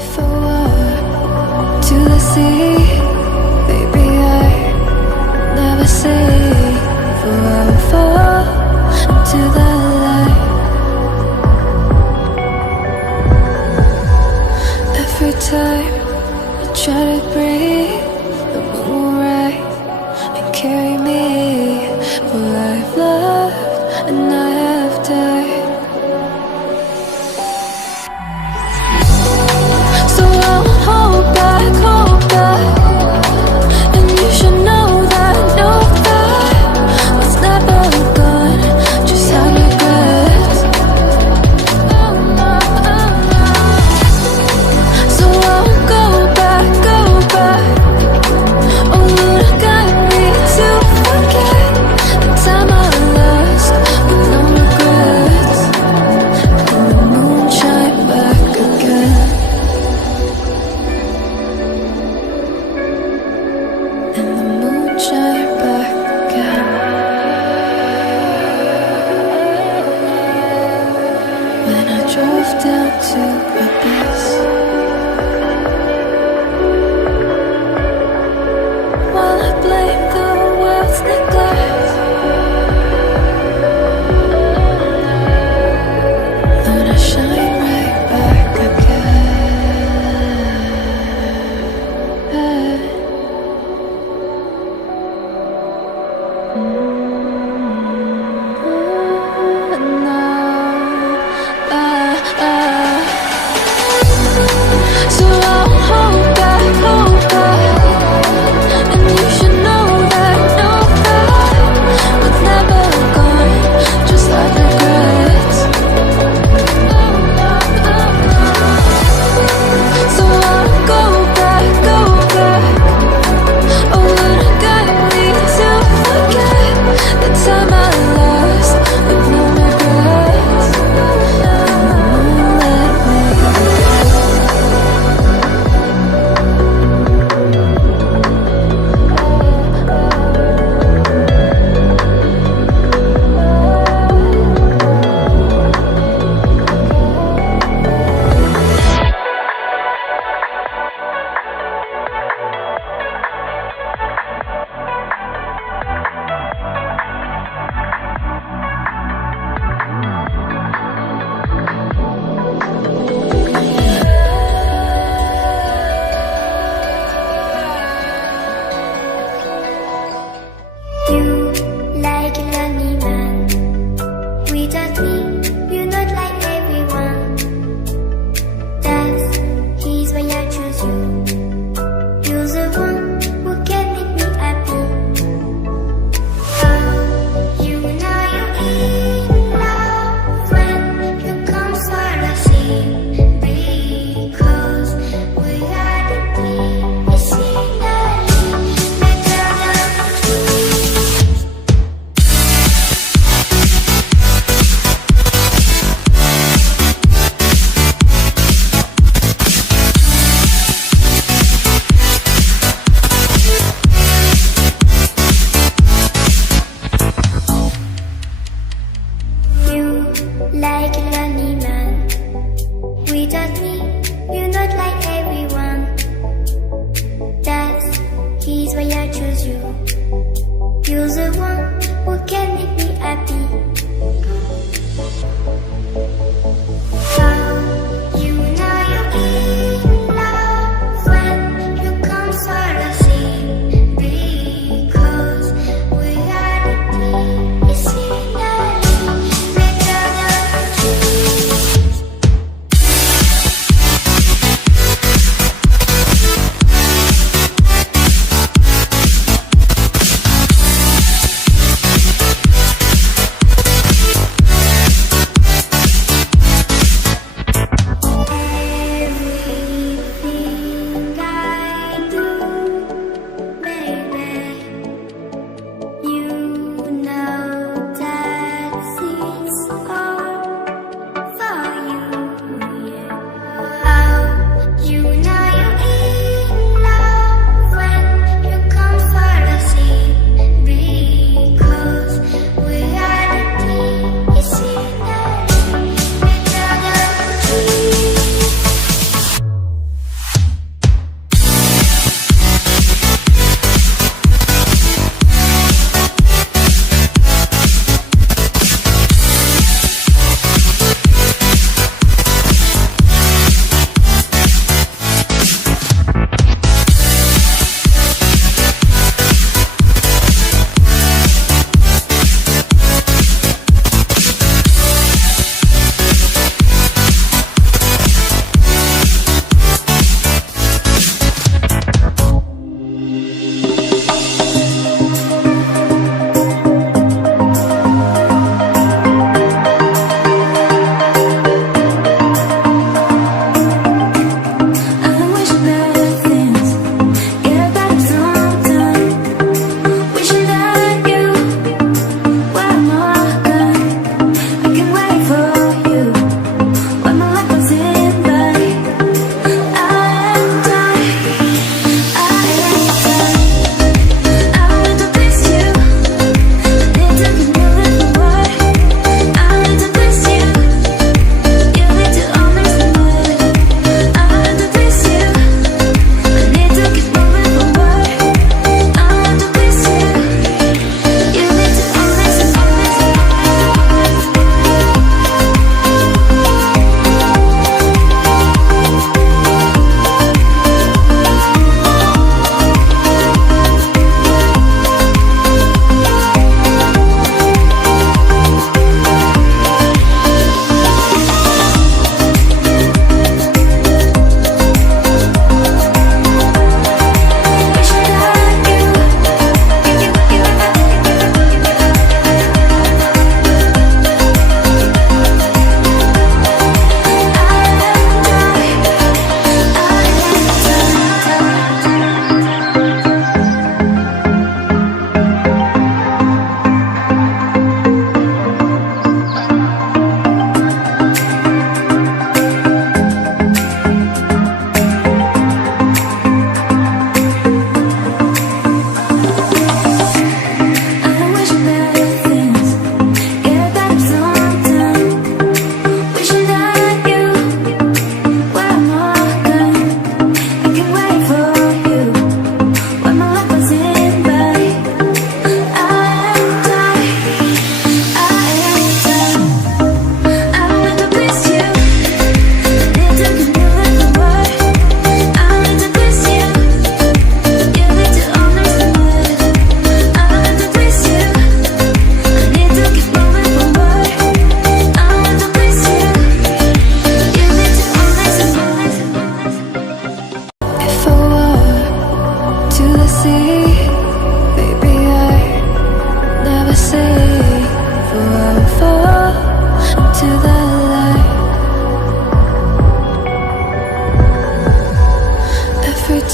If I walk to the sea, baby, I never say. For I will fall into the light. Every time I try to breathe, the moon will rise and carry me. For I've loved and I have died. So I'll hold back, and you should know that no fight was never gone. Just have regrets. So I'll go back. Oh, look at me to forget the time I lost with no regrets. And the moon shine back again. And the moon shine back again. When I drove down to Abyss, while I blame the world's neglect, Lord, I shine right back again. So I'll hold back, and you should know that no fight was never gone. Just like regrets. So I'll go back. Oh, look at me to forget the time I lost with no regrets. And the moon let me.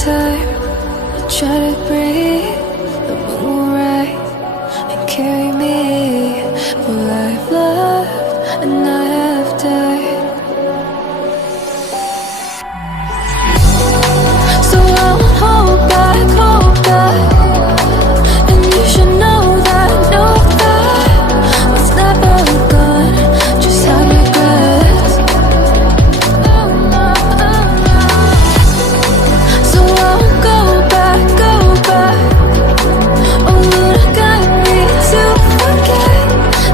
time I try to breathe, the moon will rise and carry me. For I've loved and I have died. So I won't hold back, hold back. And you should know that what's never gone just have regrets. So I won't go back, go back. Oh, you got me to forget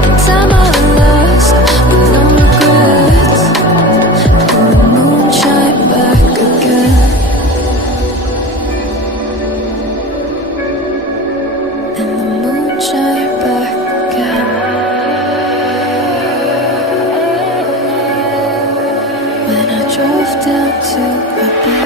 the time I lost with no regrets. And the moon shine back again. And the moon shine back again. When I drove down to Rebecca.